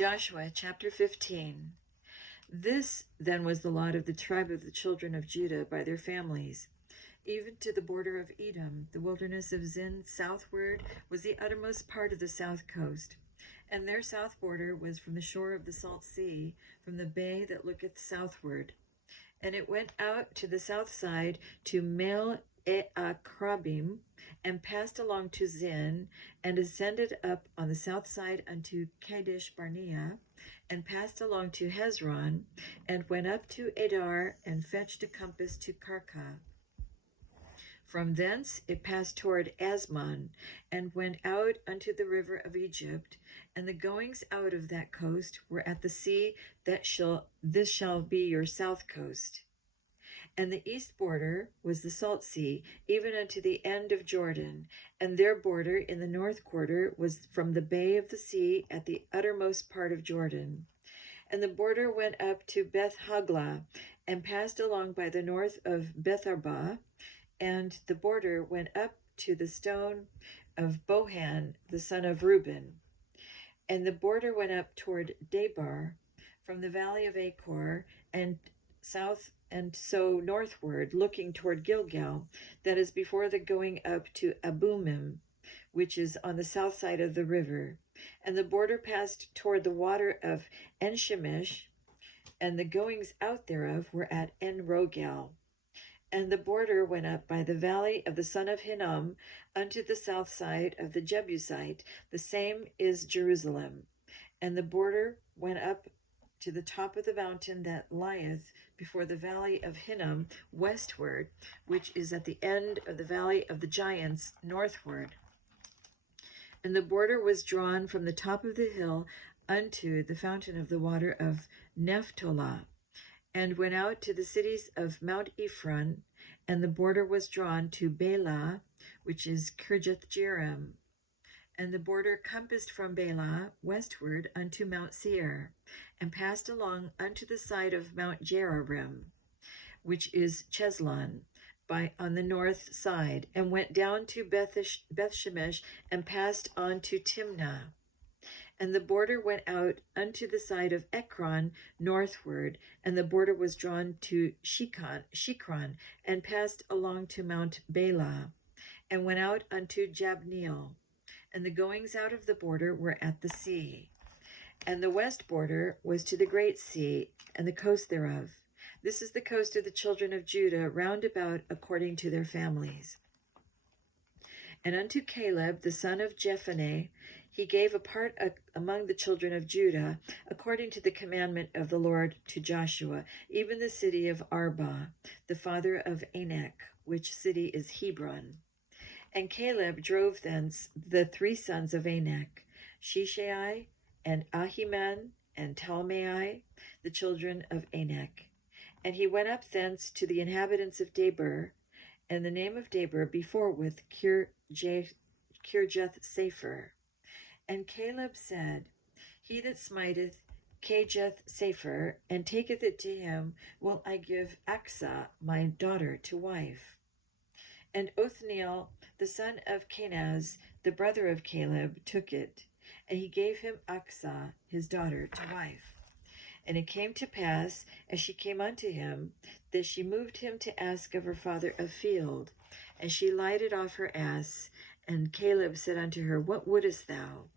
Joshua chapter 15. This then was the lot of the tribe of the children of Judah by their families. Even to the border of Edom, the wilderness of Zin southward was the uttermost part of the south coast. And their south border was from the shore of the salt sea, from the bay that looketh southward. And it went out to the south side to Mel Akrabim, and passed along to Zin, and ascended up on the south side unto Kadesh Barnea, and passed along to Hezron, and went up to Adar, and fetched a compass to Karka. From thence it passed toward Asmon, and went out unto the river of Egypt, and the goings out of that coast were at the sea. This shall be your south coast. And the east border was the salt sea, even unto the end of Jordan, and their border in the north quarter was from the bay of the sea at the uttermost part of Jordan. And the border went up to Beth Haglah, and passed along by the north of Betharba, and the border went up to the stone of Bohan, the son of Reuben. And the border went up toward Debar, from the valley of Achor, and south and so northward, looking toward Gilgal, that is before the going up to Abumim, which is on the south side of the river. And the border passed toward the water of Enshemesh, and the goings out thereof were at En-Rogel. And the border went up by the valley of the son of Hinnom unto the south side of the Jebusite, the same is Jerusalem. And the border went up to the top of the mountain that lieth before the valley of Hinnom westward, which is at the end of the valley of the giants northward. And the border was drawn from the top of the hill unto the fountain of the water of Nephtolah, and went out to the cities of Mount Ephron, and the border was drawn to Bela, which is Kirjath-jearim. And the border compassed from Bela westward unto Mount Seir, and passed along unto the side of Mount Jerarim, which is Cheslon, on the north side, and went down to Bethshemesh, and passed on to Timnah. And the border went out unto the side of Ekron northward, and the border was drawn to Shikron, and passed along to Mount Bela, and went out unto Jabneel. And the goings out of the border were at the sea. And the west border was to the great sea, and the coast thereof. This is the coast of the children of Judah, round about according to their families. And unto Caleb the son of Jephunneh he gave a part among the children of Judah, according to the commandment of the Lord to Joshua, even the city of Arba, the father of Anak, which city is Hebron. And Caleb drove thence the three sons of Anak, Shishai, and Ahiman, and Talmai, the children of Anak. And he went up thence to the inhabitants of Debir, and the name of Debir before with Kirjath-Sepher. And Caleb said, He that smiteth Kirjath-Sepher, and taketh it to him, will I give Achsah my daughter to wife. And Othniel, the son of Kenaz, the brother of Caleb, took it, and he gave him Achsah his daughter to wife. And it came to pass, as she came unto him, that she moved him to ask of her father a field. And she lighted off her ass, and Caleb said unto her, What wouldest thou?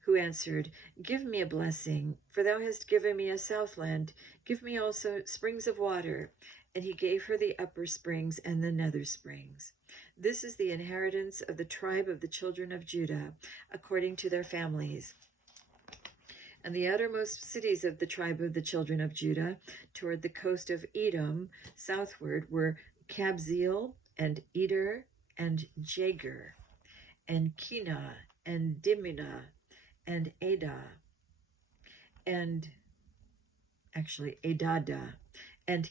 Who answered, Give me a blessing, for thou hast given me a southland. Give me also springs of water. And he gave her the upper springs and the nether springs. This is the inheritance of the tribe of the children of Judah, according to their families. And the uttermost cities of the tribe of the children of Judah, toward the coast of Edom, southward, were Kabzeel, and Eder, and Jagur, and Kina, and Dimina, and Adada, and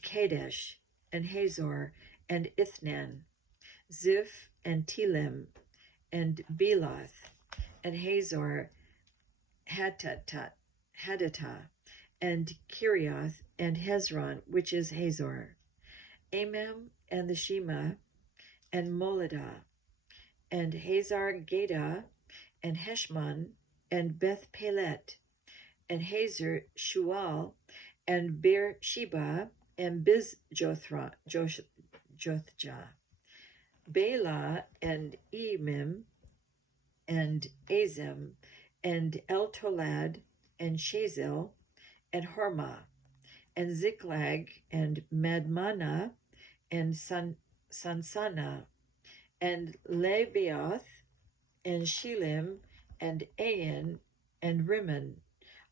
Kadesh, and Hazor, and Ithnan, Ziph, and Telem, and Beloth, and Hazor, Hadattah, and Kirioth, and Hezron, which is Hazor, Amam, and the Shema, and Moladah, and Hazar Gadah, and Heshmon, and Beth Pelet, and Hazer Shual, and Beersheba, and Bizjothja, Bela, and Emim, and Azim, and Eltolad, and Shazel, and Hormah, and Ziklag, and Madmana, and Sansana, and Lebaoth, and Shelim, and Ain, and Rimmon.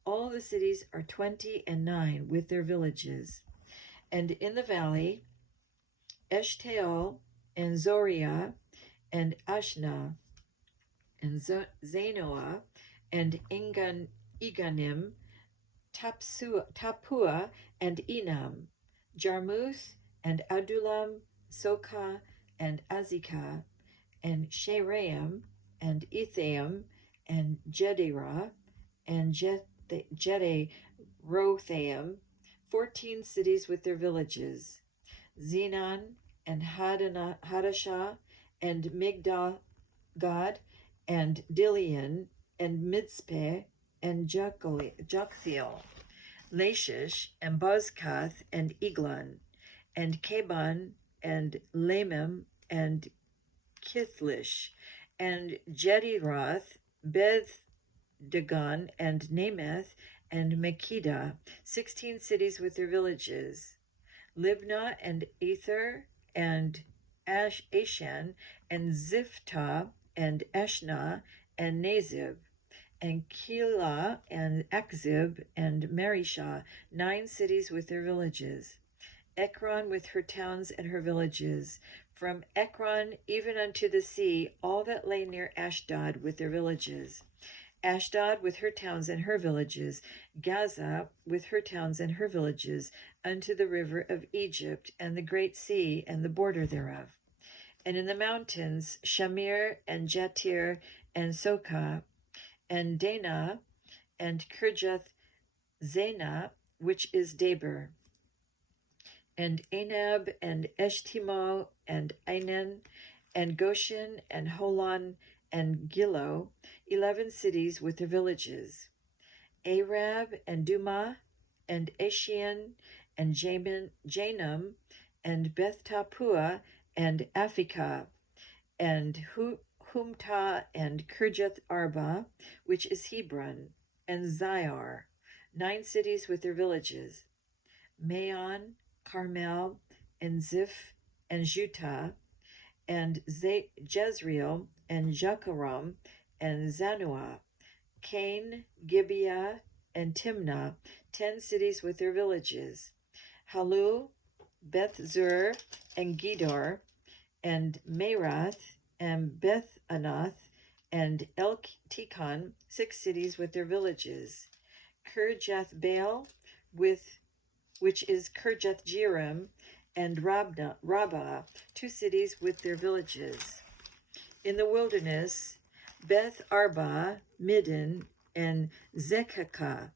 All the cities are 29 with their villages. And in the valley, Eshtaol, and Zoriah, and Ashna, and Zanoah, and Iganim, Tapua, and Enam, Jarmuth, and Adullam, Soka, and Azekah, and Sheraim, and Ethaim, and Jederah, and Jederothaim, 14 cities with their villages. Zenan, and Hadashah, and Migdal-gad, and Dilian, and Mitzpeh, and Joktheel, Lachish, and Bozkath, and Eglon, and Kaban, and Lamim, and Kithlish, and Jediroth, Beth Dagon, and Namath, and Makkedah, 16 cities with their villages. Libnah, and Ether, and Ashan, and Ziphtah, and Eshna, and Nazib, and Keilah, and Akzib, and Marishah, 9 cities with their villages. Ekron with her towns and her villages. From Ekron even unto the sea, all that lay near Ashdod with their villages. Ashdod with her towns and her villages, Gaza with her towns and her villages, unto the river of Egypt, and the great sea, and the border thereof. And in the mountains, Shamir, and Jatir, and Sokah, and Dana, and Kirjath Zana, which is Debir, and Anab, and Eshtimo, and Ainan, and Goshen, and Holon, and Gilo, 11 cities with their villages. Arab, and Duma, and Ashian, and Janum, and Beth Tapua, and Aphikah, and Humta, and Kirjath Arba, which is Hebron, and Ziar, 9 cities with their villages. Maon, Carmel, and Ziph, and Jutah, and Jezreel, and Jekaram, and Zanoah, Cain, Gibeah, and Timnah, 10 cities with their villages. Halu, Beth Zur, and Gedor, and Merath, and Beth Anath, and Eltikon, 6 cities with their villages. Kirjath Baal, which is Kirjath Jearim, and Rabbah, 2 cities with their villages. In the wilderness, Beth Arba, Middin, and Zekakah,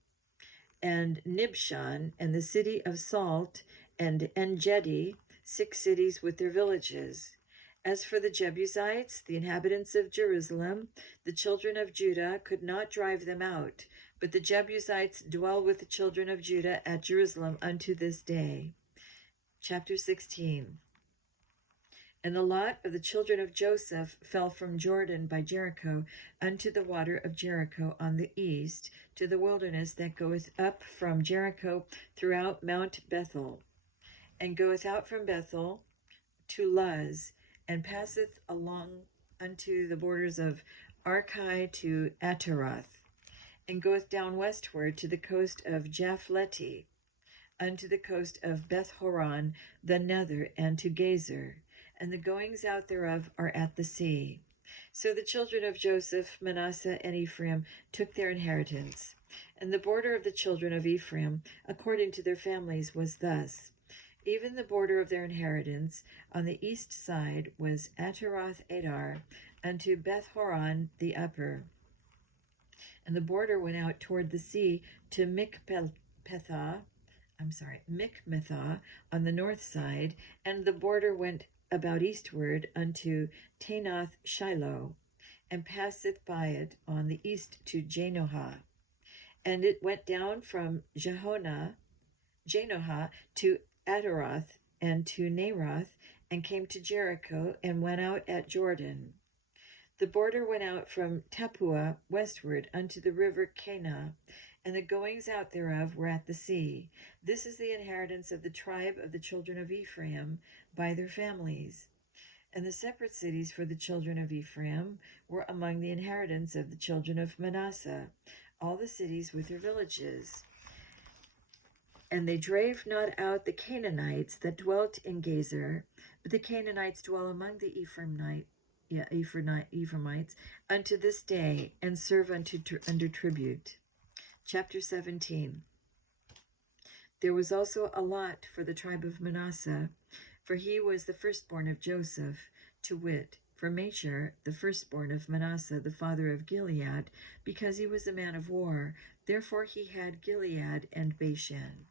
and Nibshan, and the city of Salt, and Engedi, 6 cities with their villages. As for the Jebusites, the inhabitants of Jerusalem, the children of Judah could not drive them out, but the Jebusites dwell with the children of Judah at Jerusalem unto this day. Chapter 16. And the lot of the children of Joseph fell from Jordan by Jericho unto the water of Jericho on the east, to the wilderness that goeth up from Jericho throughout Mount Bethel, and goeth out from Bethel to Luz, and passeth along unto the borders of Archi to Ataroth, and goeth down westward to the coast of Japhleti, unto the coast of Beth-horon the nether, and to Gezer, and the goings out thereof are at the sea. So the children of Joseph, Manasseh, and Ephraim took their inheritance. And the border of the children of Ephraim, according to their families, was thus. Even the border of their inheritance on the east side was Ataroth Adar, unto Beth-horon the upper. And the border went out toward the sea to Mikmethah on the north side, and the border went about eastward unto Tanath Shiloh, and passeth by it on the east to Janohah. And it went down from Janohah to Adaroth and to Naroth, and came to Jericho, and went out at Jordan. The border went out from Tappuah westward unto the river Kanah, and the goings out thereof were at the sea. This is the inheritance of the tribe of the children of Ephraim by their families. And the separate cities for the children of Ephraim were among the inheritance of the children of Manasseh, all the cities with their villages. And they drave not out the Canaanites that dwelt in Gezer, but the Canaanites dwell among the Ephraimites unto this day, and serve under tribute. Chapter 17. There was also a lot for the tribe of Manasseh, for he was the firstborn of Joseph, to wit, for Machir, the firstborn of Manasseh, the father of Gilead, because he was a man of war. Therefore he had Gilead and Bashan.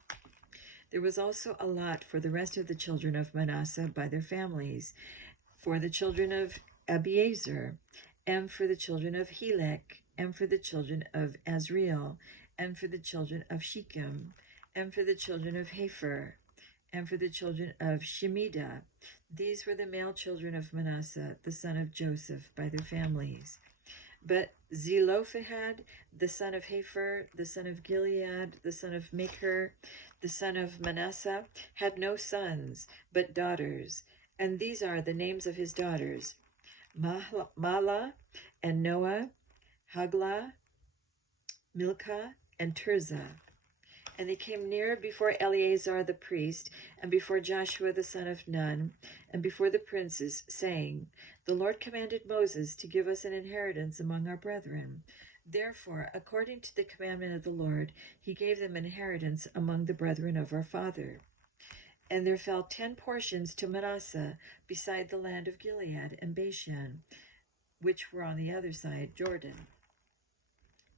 There was also a lot for the rest of the children of Manasseh by their families, for the children of Abiezer, and for the children of Helek, and for the children of Azriel, and for the children of Shechem, and for the children of Hepher, and for the children of Shemida. These were the male children of Manasseh, the son of Joseph, by their families. But Zelophehad, the son of Hepher, the son of Gilead, the son of Machir, the son of Manasseh, had no sons, but daughters. And these are the names of his daughters: Mahlah, and Noah, Haglah, Milcah, and Tirzah. And they came near before Eleazar the priest, and before Joshua the son of Nun, and before the princes, saying, The Lord commanded Moses to give us an inheritance among our brethren. Therefore, according to the commandment of the Lord, he gave them inheritance among the brethren of our father. And there fell 10 portions to Manasseh, beside the land of Gilead and Bashan, which were on the other side Jordan.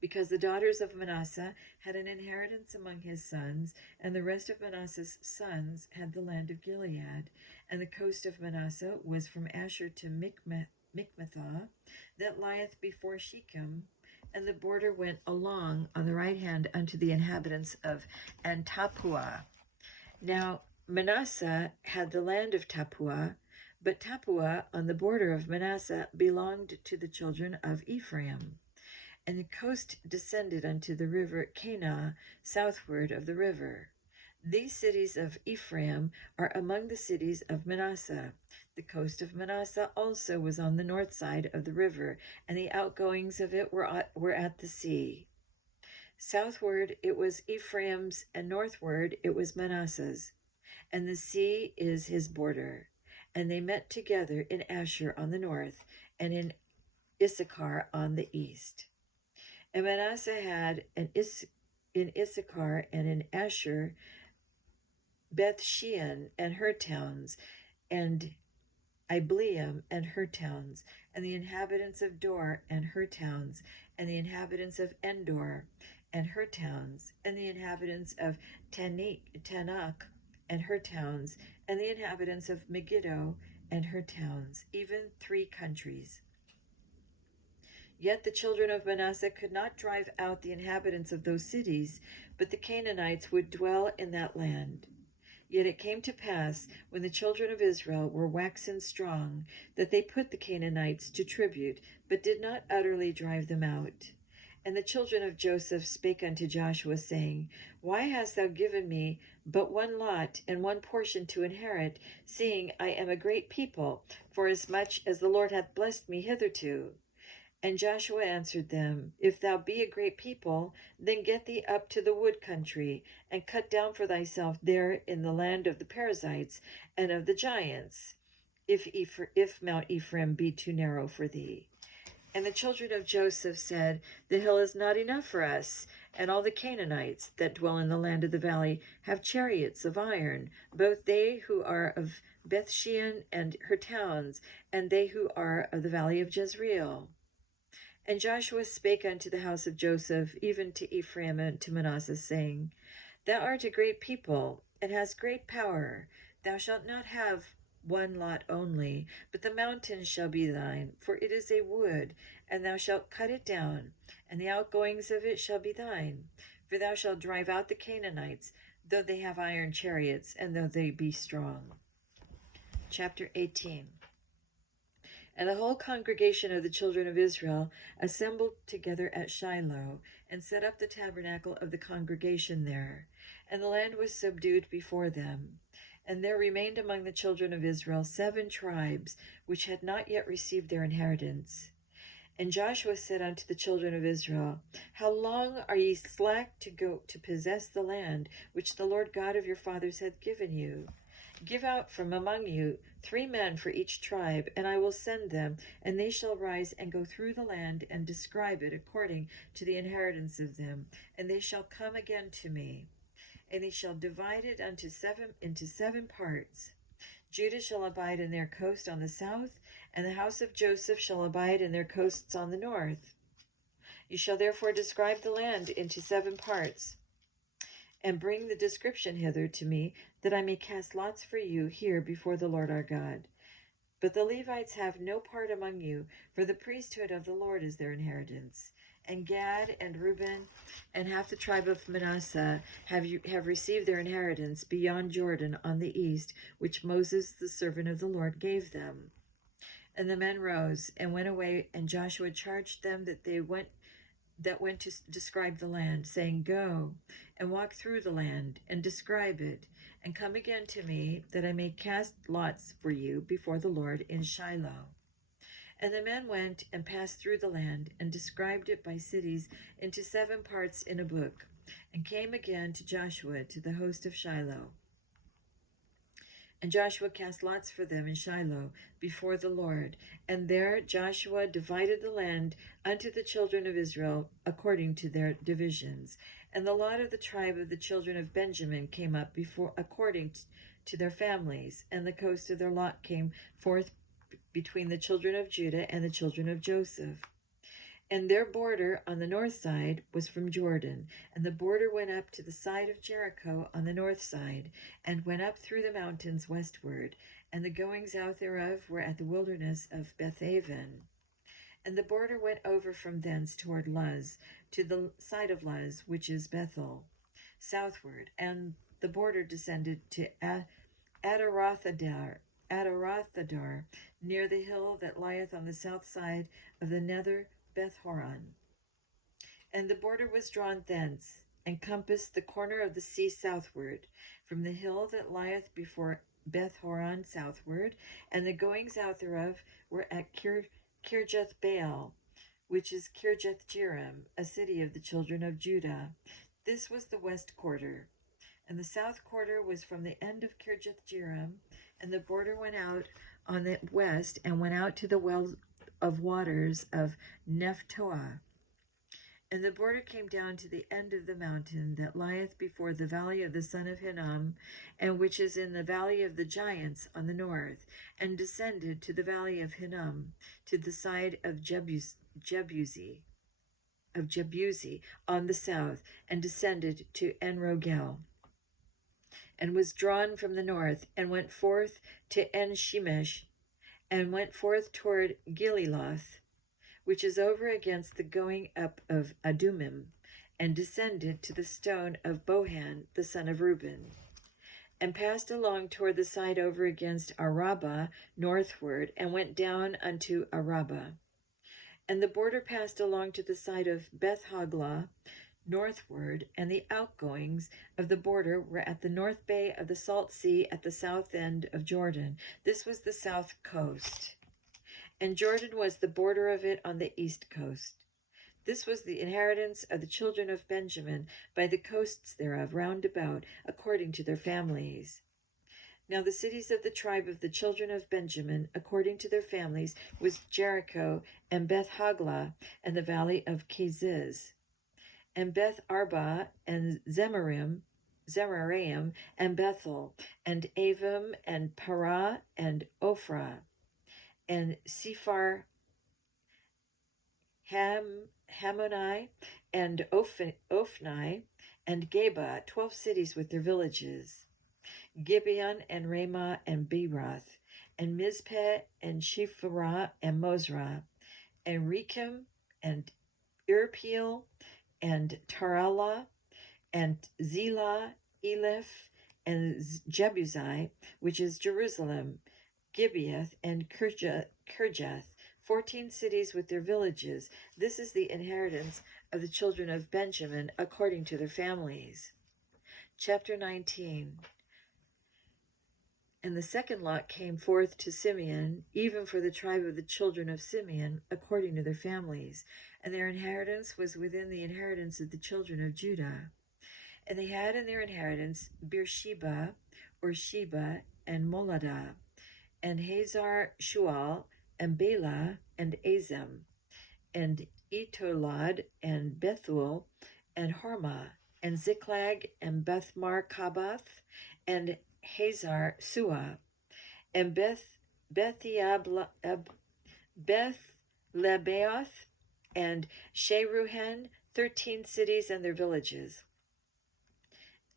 Because the daughters of Manasseh had an inheritance among his sons, and the rest of Manasseh's sons had the land of Gilead. And the coast of Manasseh was from Asher to Michmethah, that lieth before Shechem, and the border went along on the right hand unto the inhabitants of Tappuah. Now Manasseh had the land of Tappuah, but Tappuah on the border of Manasseh belonged to the children of Ephraim. And the coast descended unto the river Kanah, southward of the river. These cities of Ephraim are among the cities of Manasseh. The coast of Manasseh also was on the north side of the river, and the outgoings of it were at the sea. Southward it was Ephraim's, and northward it was Manasseh's. And the sea is his border. And they met together in Asher on the north, and in Issachar on the east. And Manasseh had in Issachar and in Asher Beth-shean and her towns, and Ibleam and her towns, and the inhabitants of Dor and her towns, and the inhabitants of Endor and her towns, and the inhabitants of Tanakh and her towns, and the inhabitants of Megiddo and her towns, even 3 countries. Yet the children of Manasseh could not drive out the inhabitants of those cities, but the Canaanites would dwell in that land. Yet it came to pass, when the children of Israel were waxen strong, that they put the Canaanites to tribute, but did not utterly drive them out. And the children of Joseph spake unto Joshua, saying, Why hast thou given me but one lot and one portion to inherit, seeing I am a great people, forasmuch as the Lord hath blessed me hitherto? And Joshua answered them, If thou be a great people, then get thee up to the wood country, and cut down for thyself there in the land of the Perizzites and of the giants, if Mount Ephraim be too narrow for thee. And the children of Joseph said, The hill is not enough for us, and all the Canaanites that dwell in the land of the valley have chariots of iron, both they who are of Beth-shean and her towns, and they who are of the valley of Jezreel. And Joshua spake unto the house of Joseph, even to Ephraim and to Manasseh, saying, Thou art a great people, and hast great power. Thou shalt not have one lot only, but the mountains shall be thine, for it is a wood, and thou shalt cut it down, and the outgoings of it shall be thine. For thou shalt drive out the Canaanites, though they have iron chariots, and though they be strong. Chapter 18. And the whole congregation of the children of Israel assembled together at Shiloh, and set up the tabernacle of the congregation there. And the land was subdued before them. And there remained among the children of Israel 7 tribes, which had not yet received their inheritance. And Joshua said unto the children of Israel, How long are ye slack to go to possess the land which the Lord God of your fathers hath given you? Give out from among you 3 men for each tribe, and I will send them, and they shall rise and go through the land and describe it according to the inheritance of them, and they shall come again to me. And they shall divide it into 7 parts. Judah shall abide in their coast on the south, and the house of Joseph shall abide in their coasts on the north. You shall therefore describe the land into 7 parts, and bring the description hither to me, that I may cast lots for you here before the Lord our God. But the Levites have no part among you, for the priesthood of the Lord is their inheritance. And Gad and Reuben and half the tribe of Manasseh have received their inheritance beyond Jordan on the east, which Moses the servant of the Lord gave them. And the men rose and went away, and Joshua charged them that went to describe the land, saying, Go and walk through the land and describe it, and come again to me, that I may cast lots for you before the Lord in Shiloh. And the men went and passed through the land, and described it by cities into 7 parts in a book, and came again to Joshua to the host of Shiloh. And Joshua cast lots for them in Shiloh before the Lord. And there Joshua divided the land unto the children of Israel according to their divisions. And the lot of the tribe of the children of Benjamin came up according to their families. And the coast of their lot came forth between the children of Judah and the children of Joseph. And their border on the north side was from Jordan, and the border went up to the side of Jericho on the north side, and went up through the mountains westward, and the goings out thereof were at the wilderness of Bethaven. And the border went over from thence toward Luz, to the side of Luz, which is Bethel, southward, and the border descended to Adarothadar, near the hill that lieth on the south side of the nether Beth-horon. And the border was drawn thence, and compassed the corner of the sea southward, from the hill that lieth before Beth-horon southward, and the goings out thereof were at Kirjath-baal, which is Kirjath-jearim, a city of the children of Judah. This was the west quarter. And the south quarter was from the end of Kirjath-jearim, and the border went out on the west, and went out to the wells of waters of Nephtoah. And the border came down to the end of the mountain that lieth before the valley of the son of Hinnom, and which is in the valley of the giants on the north, and descended to the valley of Hinnom, to the side of Jebusi on the south, and descended to En-rogel, and was drawn from the north, and went forth to En-shemesh, and went forth toward Gililoth, which is over against the going up of Adumim, and descended to the stone of Bohan the son of Reuben, and passed along toward the side over against Arabah northward, and went down unto Arabah. And the border passed along to the side of Beth-hoglah northward, and the outgoings of the border were at the north bay of the salt sea at the south end of Jordan. This was the south coast. And Jordan was the border of it on the east coast. This was the inheritance of the children of Benjamin by the coasts thereof round about, according to their families. Now the cities of the tribe of the children of Benjamin, according to their families, was Jericho, and Beth-hoglah, and the valley of Keziz, and Beth-arba, and Zemaraim, and Bethel, and Avim, and Parah, and Ophrah, and Sephar Hammoni, and Ophni, and Geba, 12 cities with their villages, Gibeon, and Ramah, and Beeroth, and Mizpeh, and Shepharah, and Mosra, and Rechem, and Irpeel, and Tarala, and Zelah, Eleph, and Jebusai, which is Jerusalem, Gibeath, and Kirjath, 14 cities with their villages. This is the inheritance of the children of Benjamin according to their families. Chapter 19. And the second lot came forth to Simeon, even for the tribe of the children of Simeon, according to their families. And their inheritance was within the inheritance of the children of Judah. And they had in their inheritance Beersheba, or Sheba, and Moladah, and Hazar Shual, and Bela, and Azem, and Etolad, and Bethuel, and Hormah, and Ziklag, and Beth-Markabath, and Hazar Suah, and Beth-Lebaoth, and Sheruhen, 13 cities and their villages.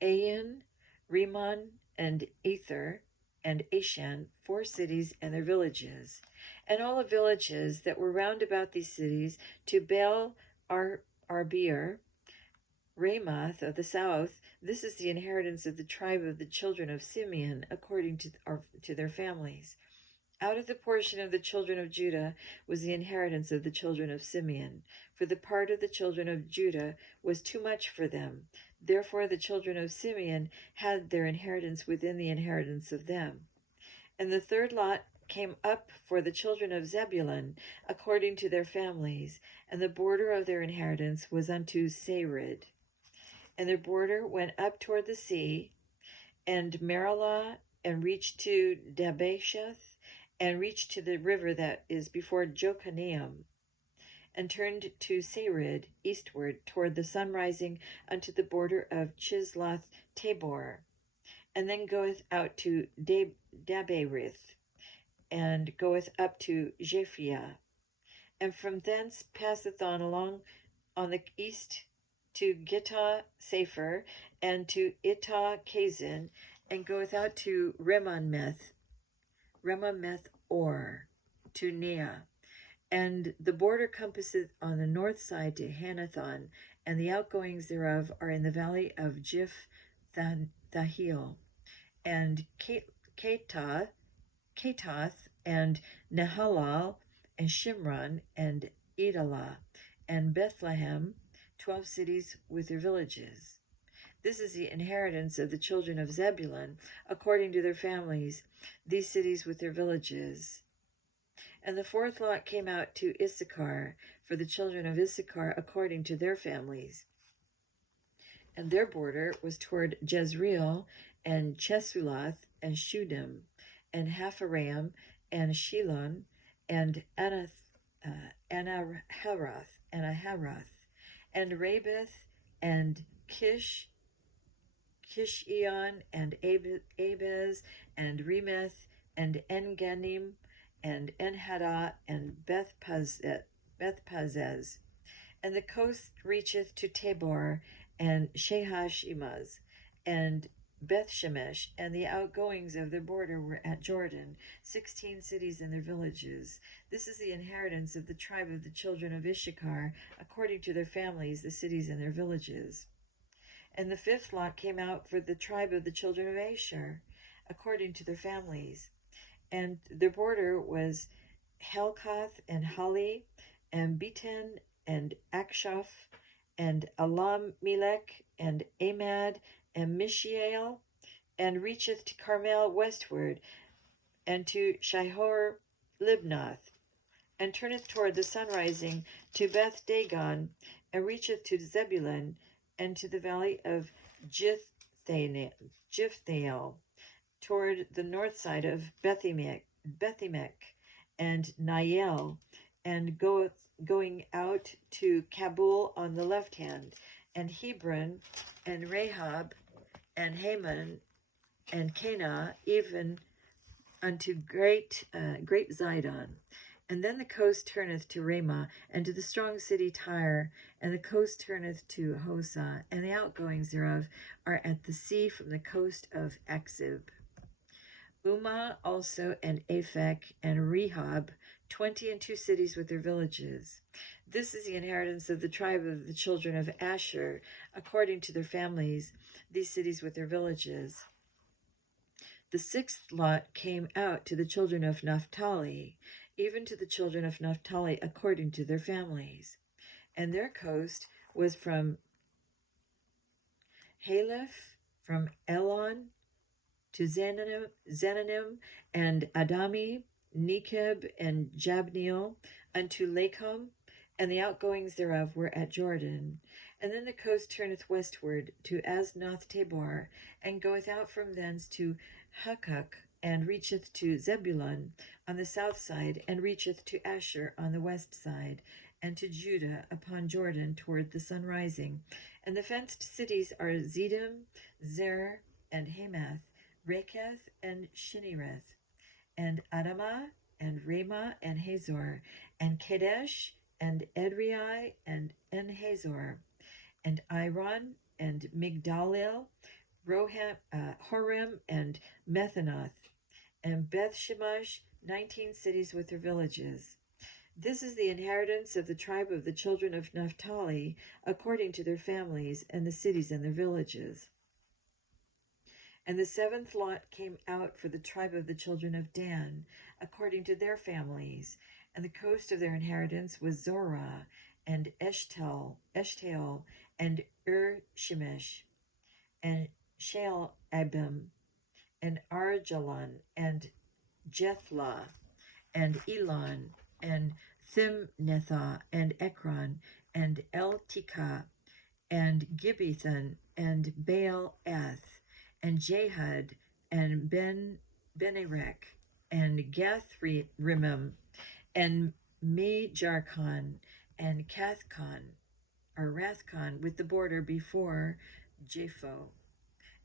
Ain, Rimmon, and Ether, and Ashan, 4 cities and their villages, and all the villages that were round about these cities, to Baal Arbir, Ramoth of the south. This is the inheritance of the tribe of the children of Simeon, according to their families. Out of the portion of the children of Judah was the inheritance of the children of Simeon, for the part of the children of Judah was too much for them. Therefore the children of Simeon had their inheritance within the inheritance of them. And the third lot came up for the children of Zebulun, according to their families, and the border of their inheritance was unto Sarid. And their border went up toward the sea, and Maralah, and reached to Dabesheth, and reached to the river that is before Jokaneam, and turned to Sarid eastward toward the sun rising unto the border of Chisloth Tabor, and then goeth out to Daberith, and goeth up to Jephia, and from thence passeth on along on the east to Gittah Saphir, and to Ittah Kazin, and goeth out to Remammeth Or, to Nea. And the border compasseth on the north side to Hanathon, and the outgoings thereof are in the valley of Thahil, and Katath, and Nahalal, and Shimron, and Edalah, and Bethlehem, 12 cities with their villages. This is the inheritance of the children of Zebulun, according to their families, these cities with their villages. And the fourth lot came out to Issachar, for the children of Issachar, according to their families. And their border was toward Jezreel, and Chesuloth, and Shudim, and Hapharaim, and Shilon, and Anaharath, and Rabeth, and Kishion, and Abez, and Remeth, and Enganim, and Enhaddah, and Bethpazez. And the coast reacheth to Tabor, and Shahashimaz, and Bethshemesh, and the outgoings of their border were at Jordan, 16 cities and their villages. This is the inheritance of the tribe of the children of Issachar, according to their families, the cities and their villages. And the fifth lot came out for the tribe of the children of Asher, according to their families. And their border was Helkath, and Hali, and Beten, and Akshaph, and Alam-melech, and Amad, and Mishael, and reacheth to Carmel westward, and to Shihor Libnath, and turneth toward the sun rising to Beth Dagon, and reacheth to Zebulun, and to the valley of Jiphthael, toward the north side of Bethemech, and Nael, and going out to Kabul on the left hand, and Hebron, and Rahab, and Haman, and Cana, even unto great Zidon. And then the coast turneth to Ramah, and to the strong city Tyre, and the coast turneth to Hosa, and the outgoings thereof are at the sea from the coast of Aksib. Umah also, and Aphek, and Rehob, 20 and 2 cities with their villages. This is the inheritance of the tribe of the children of Asher, according to their families, these cities with their villages. The 6th lot came out to the children of Naphtali, even to the children of Naphtali according to their families. And their coast was from Haleph, from Elon to Zananim and Adami, Nekeb and Jabneel, unto Lakum, and the outgoings thereof were at Jordan. And then the coast turneth westward to Aznoth Tabor, and goeth out from thence to Hakuk, and reacheth to Zebulun on the south side, and reacheth to Asher on the west side, and to Judah upon Jordan toward the sun rising. And the fenced cities are Zedum, Zer, and Hamath, Reketh, and Shinnereth, and Adamah, and Ramah, and Hazor, and Kadesh, and Edrei, and Enhazor, and Iron, and Migdalel, Horem, and Methanoth, and Bethshemesh, 19 cities with their villages. This is the inheritance of the tribe of the children of Naphtali, according to their families, and the cities and their villages. And the 7th lot came out for the tribe of the children of Dan, according to their families. And the coast of their inheritance was Zorah, and Eshtaol, and Shemesh, and Shaalbim, and Arjalon, and Jethlah, and Elon, and Thimnethah, and Ekron, and Eltikah, and Gibbethon, and Baal-Eth, and Jahad, and Benerek, and Gath-Rimmon, and Mejarkon, and Rathkon, with the border before Japho.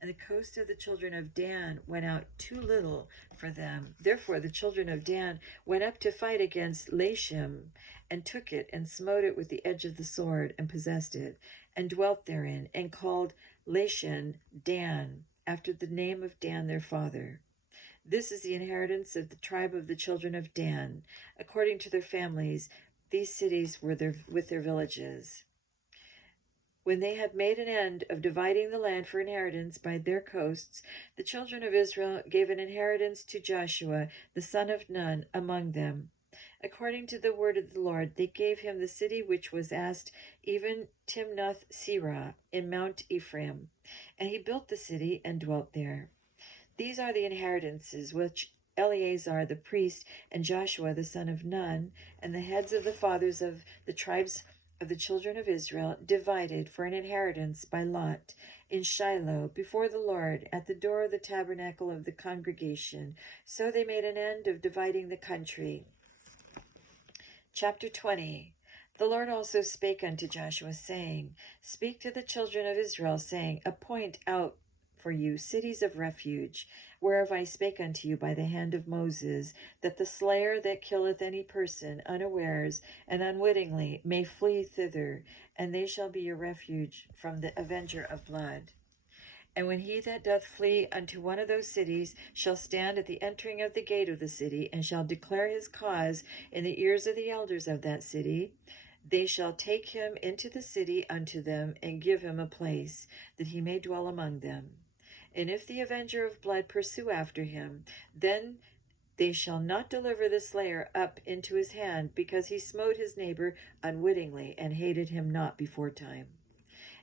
And the coast of the children of Dan went out too little for them. Therefore the children of Dan went up to fight against Lashim, and took it, and smote it with the edge of the sword, and possessed it, and dwelt therein, and called Lashan Dan, after the name of Dan their father. This is the inheritance of the tribe of the children of Dan, according to their families. These cities were with their villages. When they had made an end of dividing the land for inheritance by their coasts, the children of Israel gave an inheritance to Joshua, the son of Nun, among them. According to the word of the Lord, they gave him the city which was asked, even Timnath-Serah, in Mount Ephraim. And he built the city and dwelt there. These are the inheritances which Eleazar the priest and Joshua the son of Nun, and the heads of the fathers of the tribes of the children of Israel, divided for an inheritance by lot in Shiloh before the Lord at the door of the tabernacle of the congregation. So they made an end of dividing the country. Chapter 20. The Lord also spake unto Joshua, saying, Speak to the children of Israel, saying, Appoint out for you cities of refuge, whereof I spake unto you by the hand of Moses, that the slayer that killeth any person unawares and unwittingly may flee thither, and they shall be your refuge from the avenger of blood. And when he that doth flee unto one of those cities shall stand at the entering of the gate of the city, and shall declare his cause in the ears of the elders of that city, they shall take him into the city unto them, and give him a place, that he may dwell among them. And if the avenger of blood pursue after him, then they shall not deliver the slayer up into his hand, because he smote his neighbor unwittingly, and hated him not beforetime.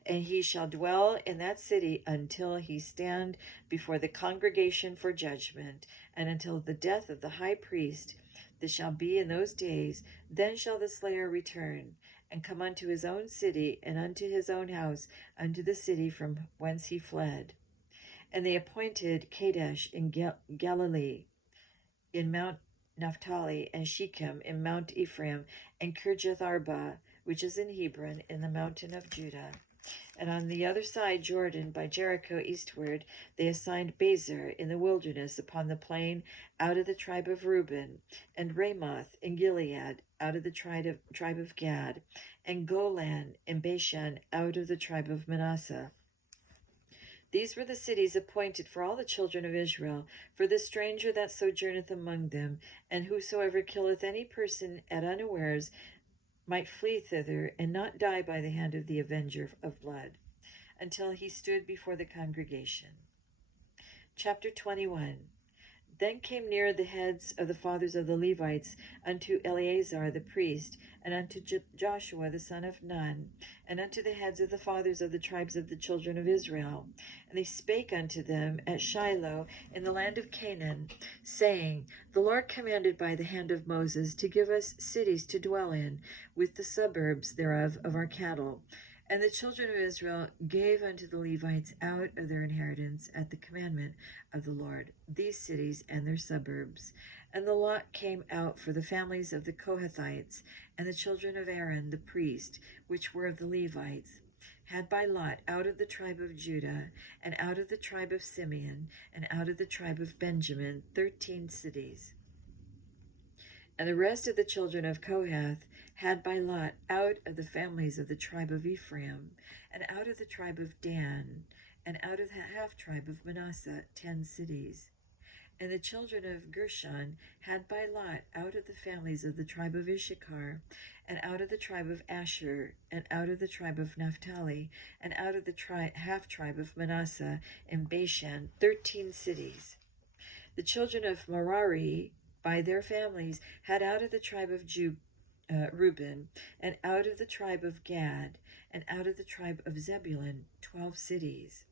And he shall dwell in that city until he stand before the congregation for judgment, and until the death of the high priest that shall be in those days. Then shall the slayer return, and come unto his own city, and unto his own house, unto the city from whence he fled. And they appointed Kadesh in Galilee, in Mount Naphtali, and Shechem in Mount Ephraim, and Kirjath Arba, which is in Hebron, in the mountain of Judah. And on the other side Jordan, by Jericho eastward, they assigned Bezer in the wilderness upon the plain, out of the tribe of Reuben, and Ramoth in Gilead, out of the tribe of Gad, and Golan in Bashan, out of the tribe of Manasseh. These were the cities appointed for all the children of Israel, for the stranger that sojourneth among them, and whosoever killeth any person at unawares might flee thither, and not die by the hand of the avenger of blood, until he stood before the congregation. Chapter 21. Then came near the heads of the fathers of the Levites unto Eleazar the priest, and unto Joshua the son of Nun, and unto the heads of the fathers of the tribes of the children of Israel. And they spake unto them at Shiloh in the land of Canaan, saying, The Lord commanded by the hand of Moses to give us cities to dwell in, with the suburbs thereof of our cattle. And the children of Israel gave unto the Levites out of their inheritance at the commandment of the Lord these cities and their suburbs. And the lot came out for the families of the Kohathites, and the children of Aaron the priest, which were of the Levites, had by lot out of the tribe of Judah, and out of the tribe of Simeon, and out of the tribe of Benjamin, 13 cities. And the rest of the children of Kohath had by lot out of the families of the tribe of Ephraim, and out of the tribe of Dan, and out of the half-tribe of Manasseh, 10 cities. And the children of Gershon had by lot out of the families of the tribe of Issachar, and out of the tribe of Asher, and out of the tribe of Naphtali, and out of the half-tribe of Manasseh in Bashan, 13 cities. The children of Merari by their families had out of the tribe of Reuben, and out of the tribe of Gad, and out of the tribe of Zebulun, 12 cities.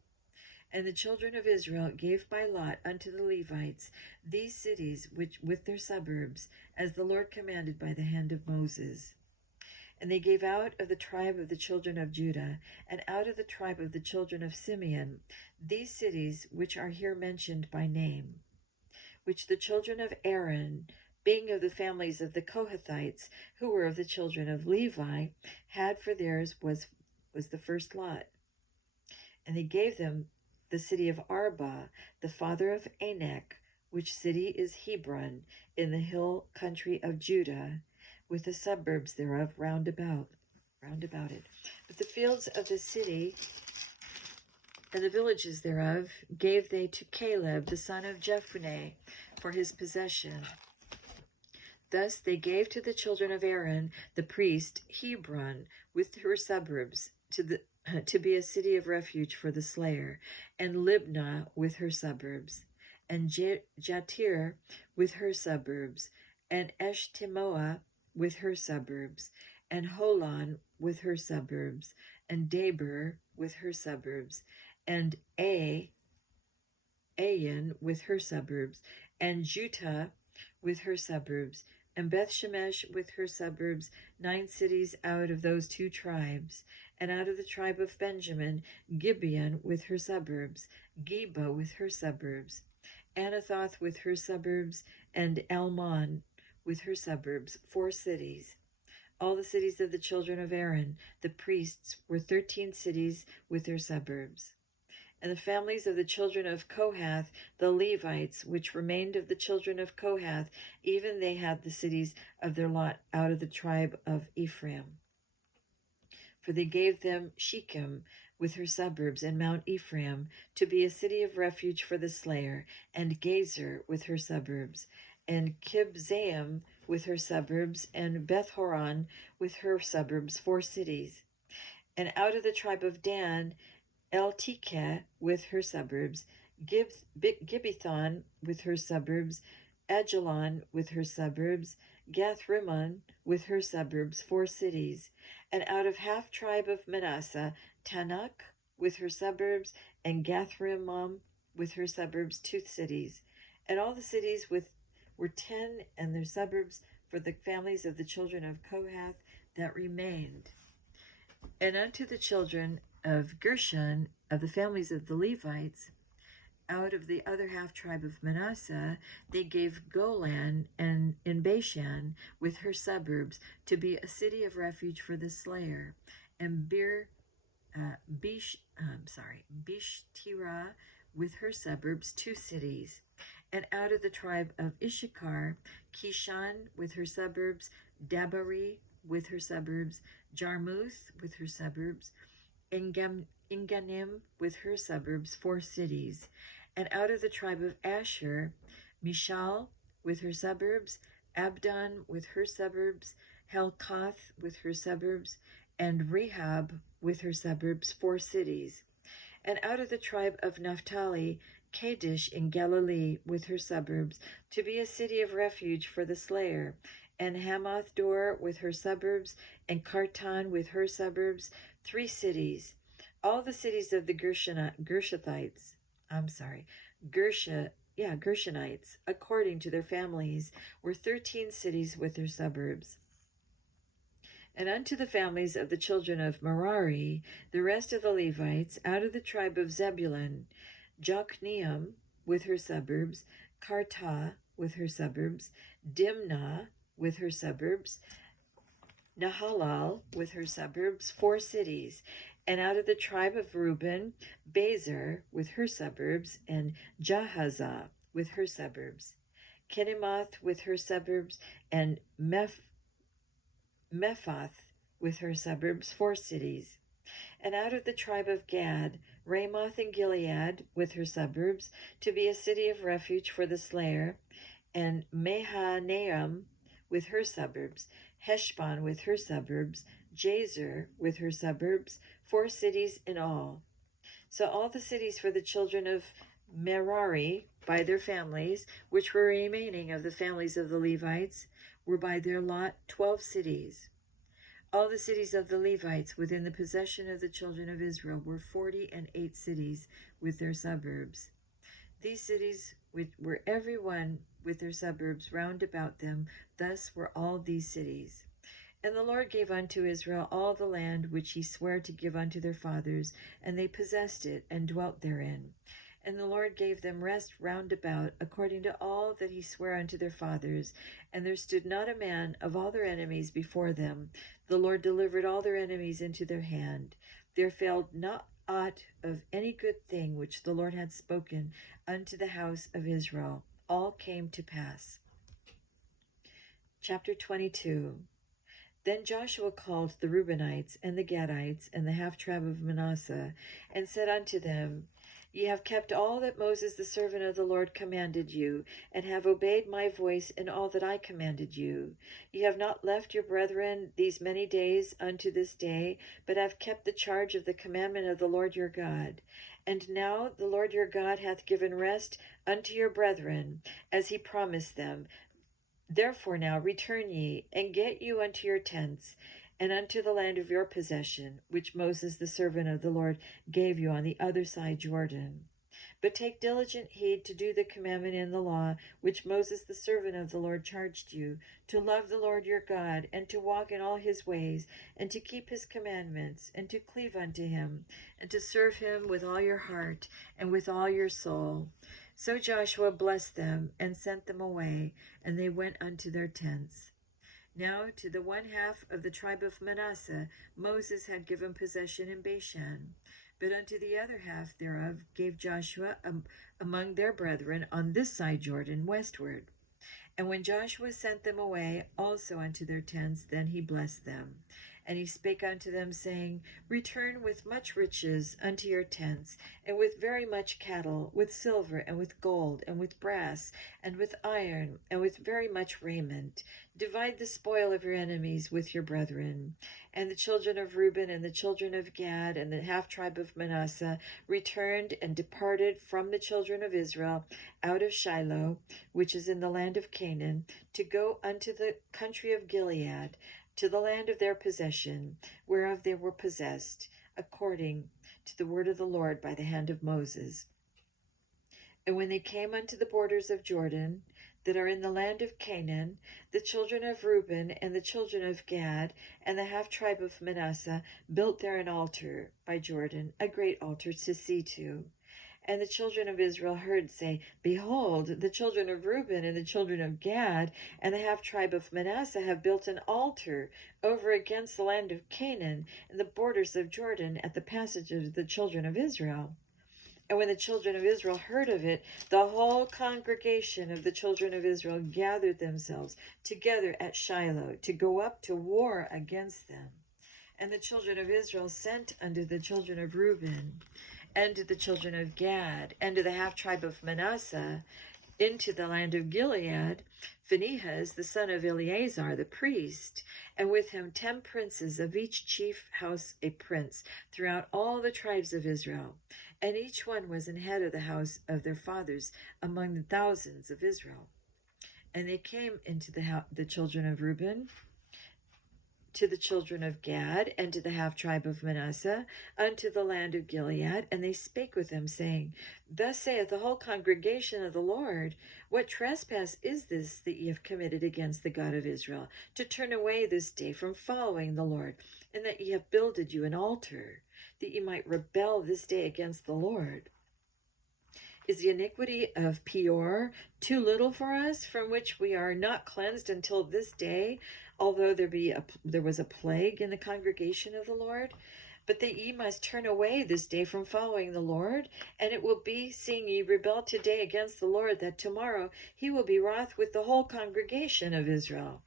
And the children of Israel gave by lot unto the Levites these cities which with their suburbs, as the Lord commanded by the hand of Moses. And they gave out of the tribe of the children of Judah, and out of the tribe of the children of Simeon, these cities which are here mentioned by name, which the children of Aaron, being of the families of the Kohathites, who were of the children of Levi, had for theirs was the first lot. And they gave them the city of Arba, the father of Anak, which city is Hebron, in the hill country of Judah, with the suburbs thereof round about it. But the fields of the city and the villages thereof gave they to Caleb the son of Jephunneh for his possession. Thus they gave to the children of Aaron the priest Hebron with her suburbs to be a city of refuge for the slayer, and Libnah with her suburbs, and Jatir with her suburbs, and Eshtemoa with her suburbs, and Holon with her suburbs, and Debir with her suburbs, and Ain with her suburbs, and Juttah with her suburbs, and Bethshemesh with her suburbs, 9 cities out of those 2 tribes. And out of the tribe of Benjamin, Gibeon with her suburbs, Geba with her suburbs, Anathoth with her suburbs, and Almon with her suburbs, 4 cities. All the cities of the children of Aaron, the priests, were 13 cities with their suburbs. And the families of the children of Kohath, the Levites, which remained of the children of Kohath, even they had the cities of their lot out of the tribe of Ephraim. For they gave them Shechem with her suburbs, and Mount Ephraim, to be a city of refuge for the slayer, and Gezer with her suburbs, and Kibzaim with her suburbs, and Beth-horon with her suburbs, 4 cities. And out of the tribe of Dan, Eltekeh with her suburbs, Gibbethon with her suburbs, Ajalon with her suburbs, Gath-rimmon with her suburbs, 4 cities. And out of half-tribe of Manasseh, Tanakh with her suburbs, and Gath-rimmon with her suburbs, 2 cities. And all the cities were 10, and their suburbs for the families of the children of Kohath that remained. And unto the children of Gershon, of the families of the Levites, out of the other half-tribe of Manasseh, they gave Golan and in Bashan with her suburbs to be a city of refuge for the slayer, and Bishtira with her suburbs, 2 cities. And out of the tribe of Issachar, Kishan with her suburbs, Dabari with her suburbs, Jarmuth with her suburbs, Enganim with her suburbs, 4 cities. And out of the tribe of Asher, Mishal with her suburbs, Abdon with her suburbs, Helkath with her suburbs, and Rehab with her suburbs, 4 cities. And out of the tribe of Naphtali, Kadesh in Galilee with her suburbs, to be a city of refuge for the slayer, and Hamath Dor with her suburbs, and Kartan with her suburbs, 3 cities. All the cities of the Gershonites, according to their families, were 13 cities with their suburbs. And unto the families of the children of Merari, the rest of the Levites, out of the tribe of Zebulun, Jokneam with her suburbs, Karta with her suburbs, Dimnah with her suburbs, Nahalal with her suburbs, 4 cities. And out of the tribe of Reuben, Bezer with her suburbs, and Jahazah with her suburbs, Kenemoth with her suburbs, and Mephath with her suburbs, 4 cities. And out of the tribe of Gad, Ramoth in Gilead with her suburbs, to be a city of refuge for the slayer, and Mahanaim with her suburbs, Heshbon with her suburbs, Jazer with her suburbs, 4 cities in all. So all the cities for the children of Merari by their families, which were remaining of the families of the Levites, were by their lot 12 cities. All the cities of the Levites within the possession of the children of Israel were 48 cities with their suburbs. These cities were every one with their suburbs round about them. Thus were all these cities. And the Lord gave unto Israel all the land which he sware to give unto their fathers, and they possessed it and dwelt therein. And the Lord gave them rest round about, according to all that he sware unto their fathers. And there stood not a man of all their enemies before them. The Lord delivered all their enemies into their hand. There failed not aught of any good thing which the Lord had spoken unto the house of Israel. All came to pass. Chapter 22. Then Joshua called the Reubenites and the Gadites and the half-tribe of Manasseh, and said unto them, Ye have kept all that Moses the servant of the Lord commanded you, and have obeyed my voice in all that I commanded you. Ye have not left your brethren these many days unto this day, but have kept the charge of the commandment of the Lord your God. And now the Lord your God hath given rest unto your brethren, as he promised them. Therefore now return ye, and get you unto your tents, and unto the land of your possession, which Moses the servant of the Lord gave you on the other side Jordan. But take diligent heed to do the commandment and the law, which Moses the servant of the Lord charged you, to love the Lord your God, and to walk in all his ways, and to keep his commandments, and to cleave unto him, and to serve him with all your heart, and with all your soul. So Joshua blessed them, and sent them away, and they went unto their tents. Now to the 1/2 of the tribe of Manasseh Moses had given possession in Bashan, but unto the other half thereof gave Joshua among their brethren on this side Jordan westward. And when Joshua sent them away also unto their tents, then he blessed them. And he spake unto them, saying, Return with much riches unto your tents, and with very much cattle, with silver, and with gold, and with brass, and with iron, and with very much raiment. Divide the spoil of your enemies with your brethren. And the children of Reuben, and the children of Gad, and the half-tribe of Manasseh returned and departed from the children of Israel out of Shiloh, which is in the land of Canaan, to go unto the country of Gilead, to the land of their possession, whereof they were possessed, according to the word of the Lord by the hand of Moses. And when they came unto the borders of Jordan, that are in the land of Canaan, the children of Reuben and the children of Gad and the half-tribe of Manasseh built there an altar by Jordan, a great altar to see to. And the children of Israel heard say, Behold, the children of Reuben and the children of Gad and the half-tribe of Manasseh have built an altar over against the land of Canaan and the borders of Jordan at the passage of the children of Israel. And when the children of Israel heard of it, the whole congregation of the children of Israel gathered themselves together at Shiloh to go up to war against them. And the children of Israel sent unto the children of Reuben, and to the children of Gad, and to the half tribe of Manasseh, into the land of Gilead, Phinehas, the son of Eleazar, the priest, and with him 10 princes, of each chief house a prince, throughout all the tribes of Israel. And each one was an head of the house of their fathers among the thousands of Israel. And they came into the children of Reuben, to the children of Gad, and to the half tribe of Manasseh, unto the land of Gilead, and they spake with them, saying, Thus saith the whole congregation of the Lord, What trespass is this that ye have committed against the God of Israel, to turn away this day from following the Lord, and that ye have builded you an altar, that ye might rebel this day against the Lord? Is the iniquity of Peor too little for us, from which we are not cleansed until this day, although there was a plague in the congregation of the Lord? But that ye must turn away this day from following the Lord, and it will be, seeing ye rebel today against the Lord, that tomorrow he will be wroth with the whole congregation of Israel.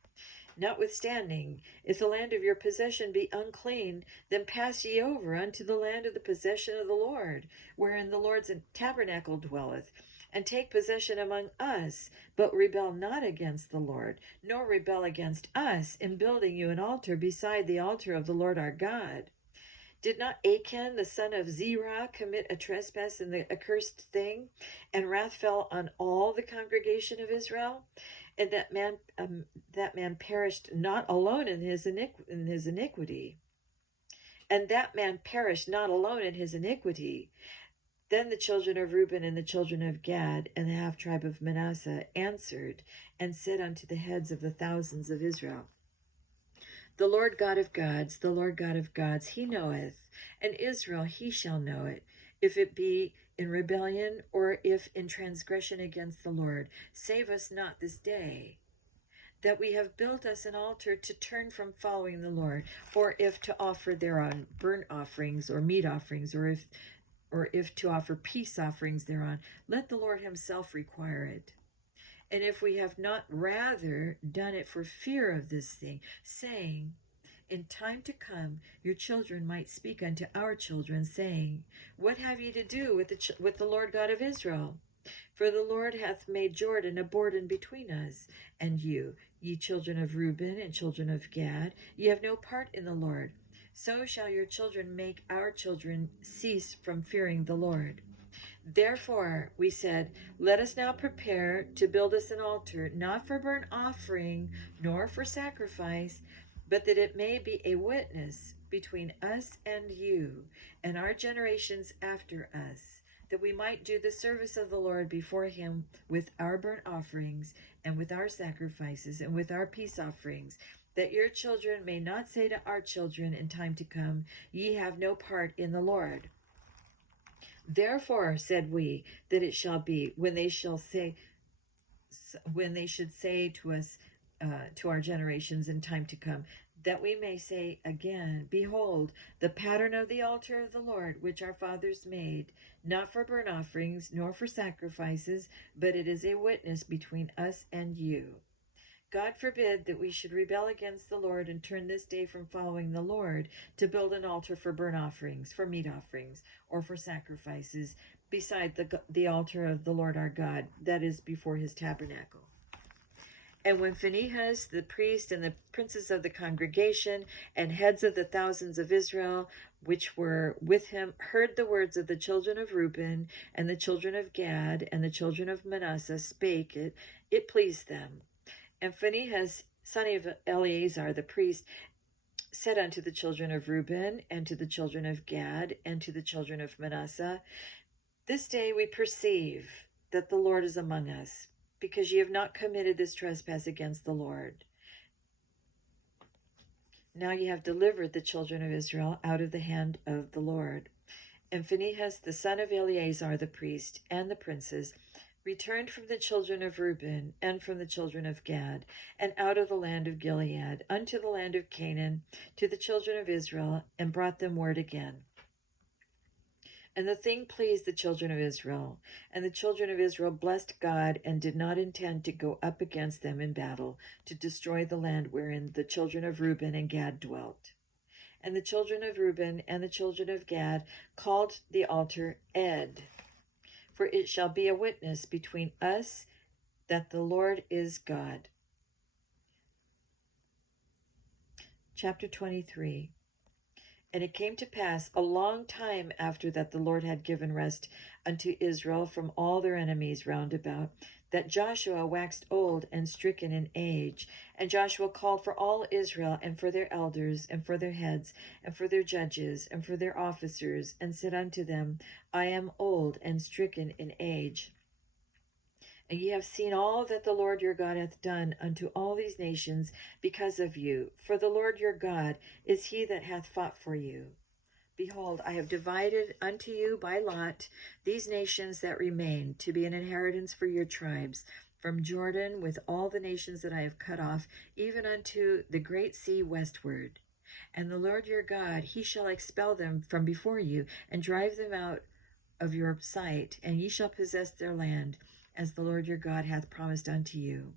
Notwithstanding, if the land of your possession be unclean, then pass ye over unto the land of the possession of the Lord, wherein the Lord's tabernacle dwelleth, and take possession among us, but rebel not against the Lord, nor rebel against us, in building you an altar beside the altar of the Lord our God. Did not Achan the son of Zerah commit a trespass in the accursed thing, and wrath fell on all the congregation of Israel? And that man perished not alone in his iniquity. And that man perished not alone in his iniquity. Then the children of Reuben and the children of Gad and the half tribe of Manasseh answered and said unto the heads of the thousands of Israel, The Lord God of gods, the Lord God of gods, he knoweth, and Israel he shall know it, if it be in rebellion, or if in transgression against the Lord. Save us not this day, that we have built us an altar to turn from following the Lord, or if to offer thereon burnt offerings or meat offerings, or if to offer peace offerings thereon. Let the Lord himself require it. And if we have not rather done it for fear of this thing, saying, In time to come, your children might speak unto our children, saying, What have ye to do with the Lord God of Israel? For the Lord hath made Jordan a border between us and you, ye children of Reuben and children of Gad. Ye have no part in the Lord. So shall your children make our children cease from fearing the Lord. Therefore, we said, Let us now prepare to build us an altar, not for burnt offering, nor for sacrifice, but that it may be a witness between us and you, and our generations after us, that we might do the service of the Lord before him with our burnt offerings, and with our sacrifices, and with our peace offerings, that your children may not say to our children in time to come, Ye have no part in the Lord. Therefore, said we, that it shall be, when they should say to us, to our generations in time to come, that we may say again, Behold, the pattern of the altar of the Lord, which our fathers made, not for burnt offerings, nor for sacrifices, but it is a witness between us and you. God forbid that we should rebel against the Lord and turn this day from following the Lord to build an altar for burnt offerings, for meat offerings, or for sacrifices, beside the altar of the Lord our God, that is before his tabernacle. And when Phinehas the priest and the princes of the congregation and heads of the thousands of Israel, which were with him, heard the words of the children of Reuben and the children of Gad and the children of Manasseh, spake it, it pleased them. And Phinehas, son of Eleazar the priest, said unto the children of Reuben, and to the children of Gad, and to the children of Manasseh, This day we perceive that the Lord is among us, because ye have not committed this trespass against the Lord. Now ye have delivered the children of Israel out of the hand of the Lord. And Phinehas, the son of Eleazar the priest, and the princes, returned from the children of Reuben and from the children of Gad, and out of the land of Gilead unto the land of Canaan, to the children of Israel, and brought them word again. And the thing pleased the children of Israel, and the children of Israel blessed God, and did not intend to go up against them in battle, to destroy the land wherein the children of Reuben and Gad dwelt. And the children of Reuben and the children of Gad called the altar Ed, for it shall be a witness between us that the Lord is God. Chapter 23. And it came to pass a long time after that the Lord had given rest unto Israel from all their enemies round about, that Joshua waxed old and stricken in age. And Joshua called for all Israel, and for their elders, and for their heads, and for their judges, and for their officers, and said unto them, I am old and stricken in age. And ye have seen all that the Lord your God hath done unto all these nations because of you. For the Lord your God is he that hath fought for you. Behold, I have divided unto you by lot these nations that remain, to be an inheritance for your tribes, from Jordan with all the nations that I have cut off, even unto the great sea westward. And the Lord your God, he shall expel them from before you, and drive them out of your sight, and ye shall possess their land, as the Lord your God hath promised unto you.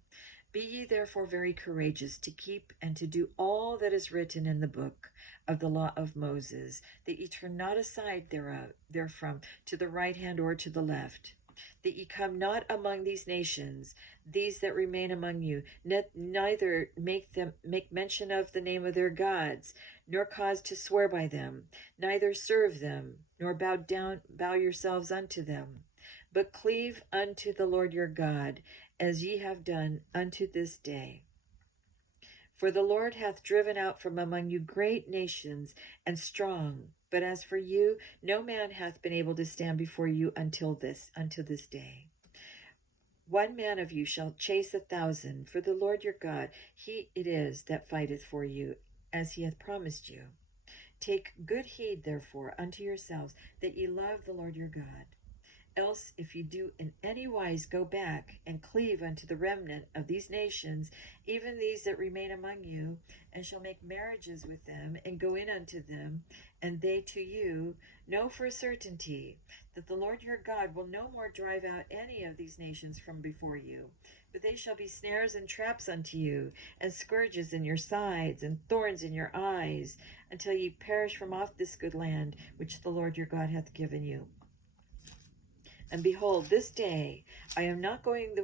Be ye therefore very courageous to keep and to do all that is written in the book of the law of Moses, that ye turn not aside therefrom to the right hand or to the left, that ye come not among these nations, these that remain among you, neither make mention of the name of their gods, nor cause to swear by them, neither serve them, nor bow yourselves unto them, but cleave unto the Lord your God, as ye have done unto this day. For the Lord hath driven out from among you great nations and strong, but as for you, no man hath been able to stand before you unto this day. One man of you shall chase 1,000, for the Lord your God, he it is that fighteth for you, as he hath promised you. Take good heed, therefore, unto yourselves, that ye love the Lord your God. Else, if ye do in any wise go back and cleave unto the remnant of these nations, even these that remain among you, and shall make marriages with them, and go in unto them, and they to you, know for a certainty that the Lord your God will no more drive out any of these nations from before you, but they shall be snares and traps unto you, and scourges in your sides, and thorns in your eyes, until ye perish from off this good land which the Lord your God hath given you. And behold, this day I am going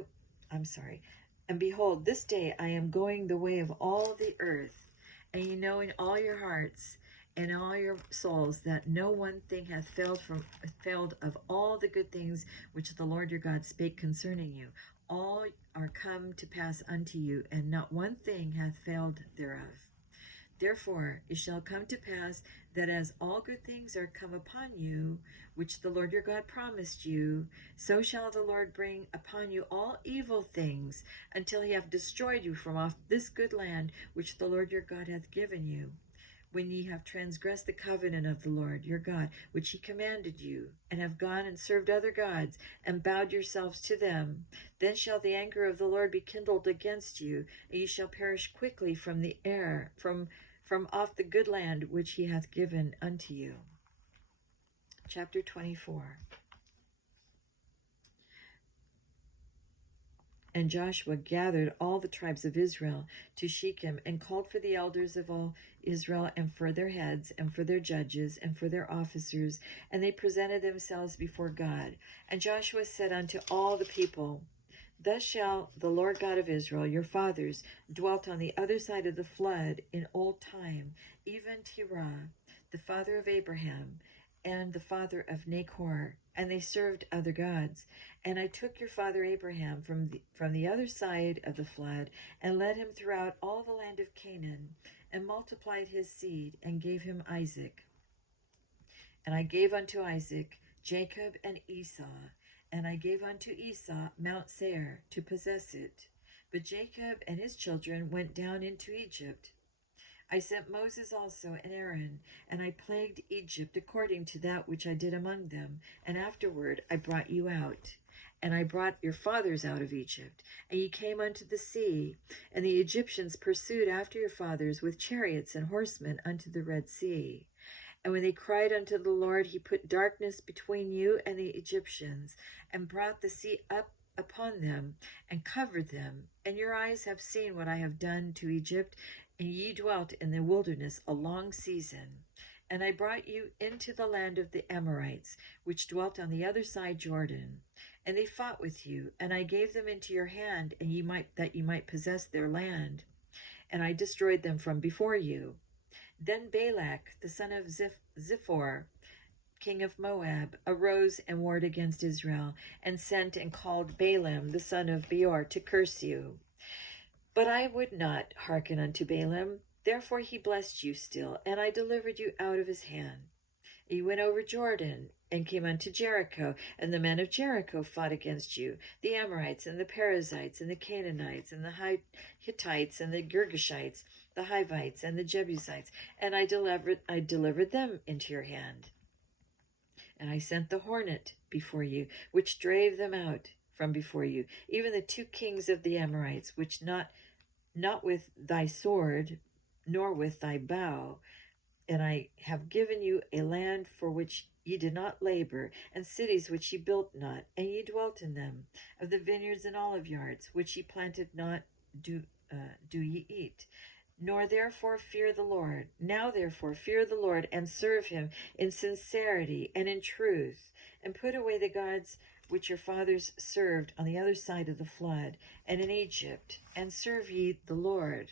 the way of all the earth, and ye know in all your hearts and all your souls that no one thing hath failed of all the good things which the Lord your God spake concerning you. All are come to pass unto you, and not one thing hath failed thereof. Therefore it shall come to pass that as all good things are come upon you, which the Lord your God promised you, so shall the Lord bring upon you all evil things, until he have destroyed you from off this good land which the Lord your God hath given you. When ye have transgressed the covenant of the Lord your God, which he commanded you, and have gone and served other gods, and bowed yourselves to them, then shall the anger of the Lord be kindled against you, and ye shall perish quickly from the air, from off the good land which he hath given unto you. Chapter 24. And Joshua gathered all the tribes of Israel to Shechem, and called for the elders of all Israel, and for their heads, and for their judges, and for their officers, and they presented themselves before God. And Joshua said unto all the people, Thus shall the Lord God of Israel, your fathers, dwelt on the other side of the flood in old time, even Terah, the father of Abraham, and the father of Nachor, and they served other gods. And I took your father Abraham from the other side of the flood, and led him throughout all the land of Canaan, and multiplied his seed, and gave him Isaac. And I gave unto Isaac Jacob and Esau, and I gave unto Esau Mount Seir to possess it. But Jacob and his children went down into Egypt. I sent Moses also and Aaron, and I plagued Egypt according to that which I did among them. And afterward I brought you out. And I brought your fathers out of Egypt, and ye came unto the sea. And the Egyptians pursued after your fathers with chariots and horsemen unto the Red Sea. And when they cried unto the Lord, he put darkness between you and the Egyptians, and brought the sea up upon them, and covered them. And your eyes have seen what I have done to Egypt, and ye dwelt in the wilderness a long season. And I brought you into the land of the Amorites, which dwelt on the other side Jordan. And they fought with you, and I gave them into your hand, and ye might possess their land. And I destroyed them from before you. Then Balak, the son of Ziphor, king of Moab, arose and warred against Israel, and sent and called Balaam, the son of Beor, to curse you. But I would not hearken unto Balaam. Therefore he blessed you still, and I delivered you out of his hand. You went over Jordan, and came unto Jericho, and the men of Jericho fought against you, the Amorites, and the Perizzites, and the Canaanites, and the Hittites, and the Girgashites, the Hivites, and the Jebusites, and I delivered them into your hand. And I sent the hornet before you, which drave them out from before you, even the 2 kings of the Amorites, which not with thy sword, nor with thy bow. And I have given you a land for which ye did not labor, and cities which ye built not, and ye dwelt in them. Of the vineyards and olive yards, which ye planted not, do ye eat. Nor therefore fear the Lord. Now therefore fear the Lord, and serve him in sincerity and in truth, and put away the gods which your fathers served on the other side of the flood, and in Egypt, and serve ye the Lord.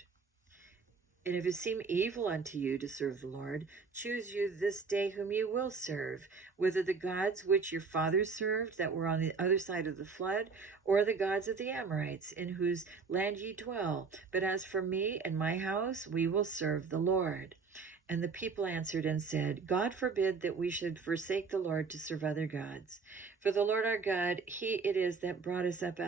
And if it seem evil unto you to serve the Lord, choose you this day whom you will serve, whether the gods which your fathers served that were on the other side of the flood, or the gods of the Amorites, in whose land ye dwell. But as for me and my house, we will serve the Lord. And the people answered and said, God forbid that we should forsake the Lord to serve other gods. For the Lord our God, he it is that brought us up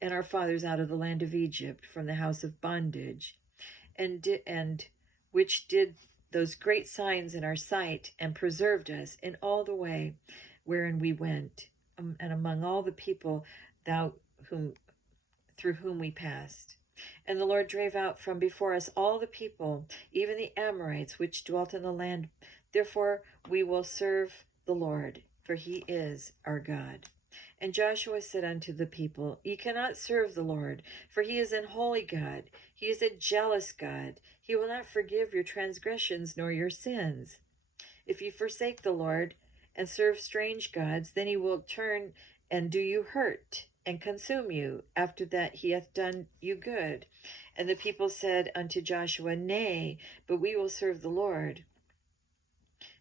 and our fathers out of the land of Egypt from the house of bondage, and which did those great signs in our sight, and preserved us in all the way wherein we went, and among all the people through whom we passed. And the Lord drave out from before us all the people, even the Amorites, which dwelt in the land. Therefore we will serve the Lord, for he is our God. And Joshua said unto the people, Ye cannot serve the Lord, for he is an holy God. He is a jealous God. He will not forgive your transgressions nor your sins. If ye forsake the Lord and serve strange gods, then he will turn and do you hurt and consume you, after that he hath done you good. And the people said unto Joshua, Nay, but we will serve the Lord.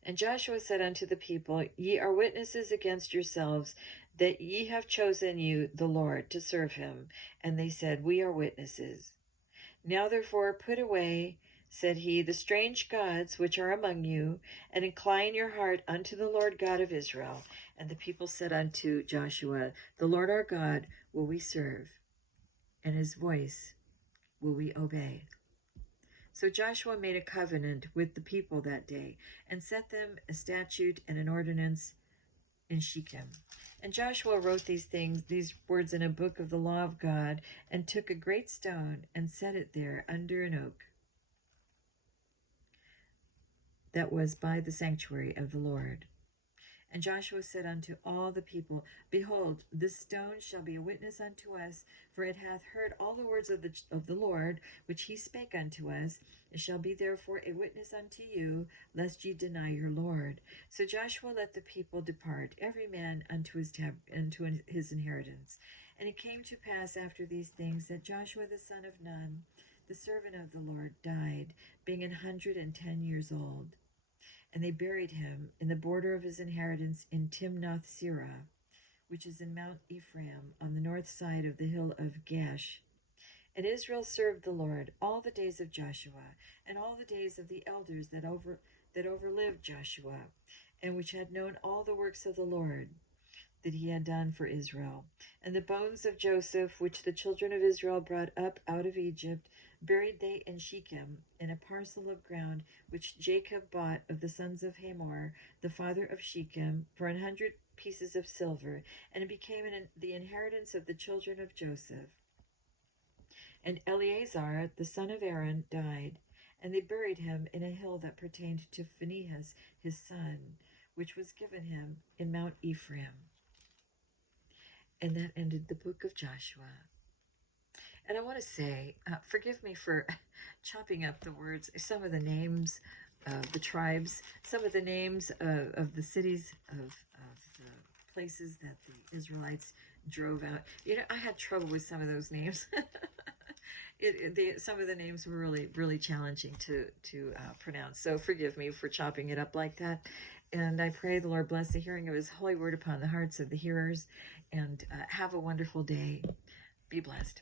And Joshua said unto the people, Ye are witnesses against yourselves, that ye have chosen you the Lord to serve him. And they said, We are witnesses. Now therefore put away, said he, the strange gods which are among you, and incline your heart unto the Lord God of Israel. And the people said unto Joshua, The Lord our God will we serve, and his voice will we obey. So Joshua made a covenant with the people that day, and set them a statute and an ordinance in Shechem. And Joshua wrote these words in a book of the law of God, and took a great stone, and set it there under an oak that was by the sanctuary of the Lord. And Joshua said unto all the people, Behold, this stone shall be a witness unto us, for it hath heard all the words of the Lord, which he spake unto us. It shall be therefore a witness unto you, lest ye deny your Lord. So Joshua let the people depart, every man unto his inheritance. And it came to pass after these things that Joshua the son of Nun, the servant of the Lord, died, being 110 years old. And they buried him in the border of his inheritance in Timnath-serah, which is in Mount Ephraim, on the north side of the hill of Gaash. And Israel served the Lord all the days of Joshua, and all the days of the elders that overlived Joshua, and which had known all the works of the Lord that he had done for Israel. And the bones of Joseph, which the children of Israel brought up out of Egypt, buried they in Shechem, in a parcel of ground which Jacob bought of the sons of Hamor, the father of Shechem, for 100 pieces of silver, and it became the inheritance of the children of Joseph. And Eleazar, the son of Aaron, died, and they buried him in a hill that pertained to Phinehas his son, which was given him in Mount Ephraim. And that ended the book of Joshua. And I want to say, forgive me for chopping up the words, some of the names of the tribes, some of the names of the cities, of the places that the Israelites drove out. You know, I had trouble with some of those names. Some of the names were really, really challenging to pronounce. So forgive me for chopping it up like that. And I pray the Lord bless the hearing of his holy word upon the hearts of the hearers. And have a wonderful day. Be blessed.